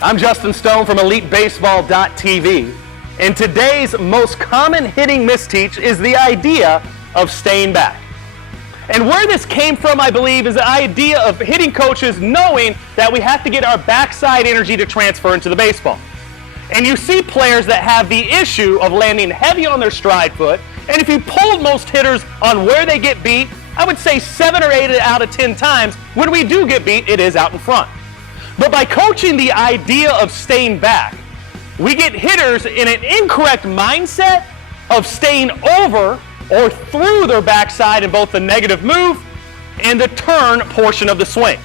I'm Justin Stone from EliteBaseball.tv, and today's most common hitting misteach is the idea of staying back. And where this came from, I believe, is the idea of hitting coaches knowing that we have to get our backside energy to transfer into the baseball. And you see players that have the issue of landing heavy on their stride foot, and if you polled most hitters on where they get beat, I would say 7 or 8 out of 10 times when we do get beat, it is out in front. But by coaching the idea of staying back, we get hitters in an incorrect mindset of staying over or through their backside in both the negative move and the turn portion of the swing.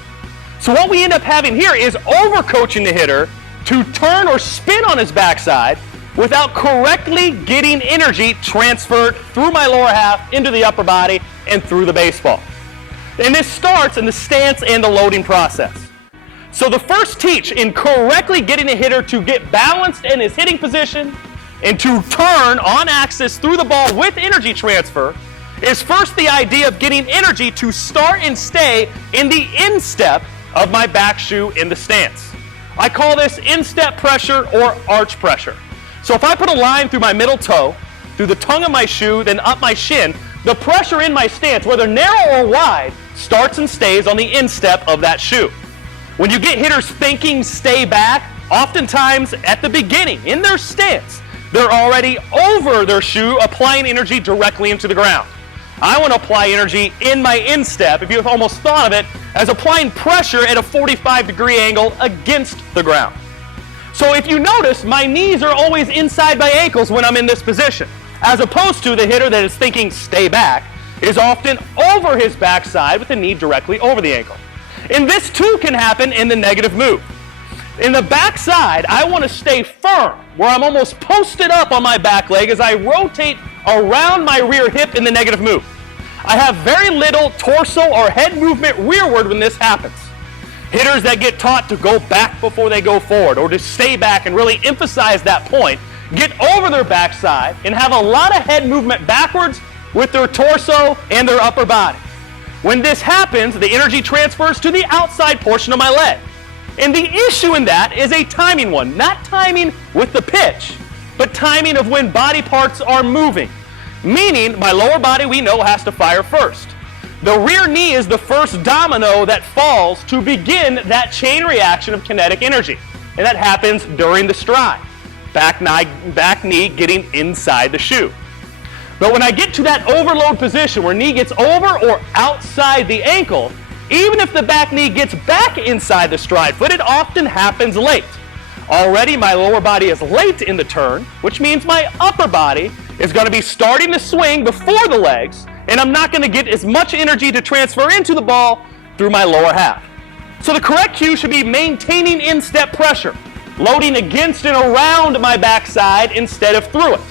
So what we end up having here is overcoaching the hitter to turn or spin on his backside without correctly getting energy transferred through my lower half into the upper body and through the baseball. And this starts in the stance and the loading process. So the first teach in correctly getting a hitter to get balanced in his hitting position and to turn on axis through the ball with energy transfer is first the idea of getting energy to start and stay in the instep of my back shoe in the stance. I call this instep pressure or arch pressure. So if I put a line through my middle toe, through the tongue of my shoe, then up my shin, the pressure in my stance, whether narrow or wide, starts and stays on the instep of that shoe. When you get hitters thinking stay back, oftentimes at the beginning, in their stance, they're already over their shoe, applying energy directly into the ground. I want to apply energy in my instep, if you've almost thought of it, as applying pressure at a 45-degree angle against the ground. So if you notice, my knees are always inside my ankles when I'm in this position, as opposed to the hitter that is thinking stay back is often over his backside with the knee directly over the ankle. And this too can happen in the negative move. In the backside, I want to stay firm, where I'm almost posted up on my back leg as I rotate around my rear hip in the negative move. I have very little torso or head movement rearward when this happens. Hitters that get taught to go back before they go forward or to stay back and really emphasize that point get over their backside and have a lot of head movement backwards with their torso and their upper body. When this happens, the energy transfers to the outside portion of my leg. And the issue in that is a timing one, not timing with the pitch, but timing of when body parts are moving. Meaning, my lower body we know has to fire first. The rear knee is the first domino that falls to begin that chain reaction of kinetic energy. And that happens during the stride. Back knee getting inside the shoe. But when I get to that overload position where knee gets over or outside the ankle, even if the back knee gets back inside the stride foot, it often happens late. Already my lower body is late in the turn, which means my upper body is going to be starting to swing before the legs, and I'm not going to get as much energy to transfer into the ball through my lower half. So the correct cue should be maintaining instep pressure, loading against and around my backside instead of through it.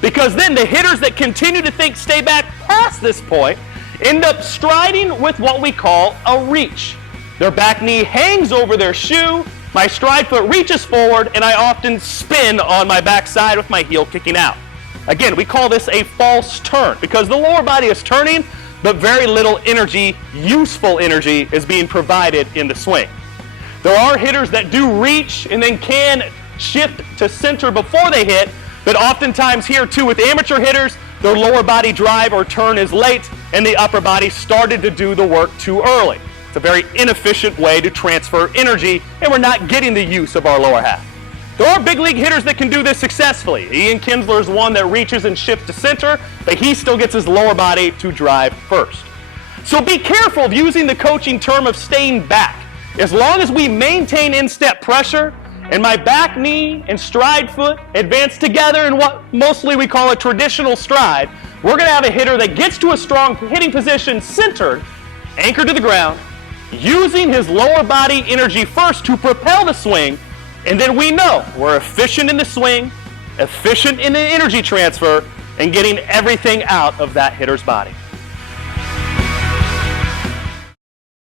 Because then the hitters that continue to think stay back past this point end up striding with what we call a reach. Their back knee hangs over their shoe, my stride foot reaches forward, and I often spin on my backside with my heel kicking out. Again, we call this a false turn because the lower body is turning, but very little energy, useful energy, is being provided in the swing. There are hitters that do reach and then can shift to center before they hit, but oftentimes here too with amateur hitters, their lower body drive or turn is late and the upper body started to do the work too early. It's a very inefficient way to transfer energy and we're not getting the use of our lower half. There are big league hitters that can do this successfully. Ian Kinsler is one that reaches and shifts to center, but he still gets his lower body to drive first. So be careful of using the coaching term of staying back. As long as we maintain instep pressure, and my back knee and stride foot advance together in what mostly we call a traditional stride, we're going to have a hitter that gets to a strong hitting position centered, anchored to the ground, using his lower body energy first to propel the swing, and then we know we're efficient in the swing, efficient in the energy transfer, and getting everything out of that hitter's body.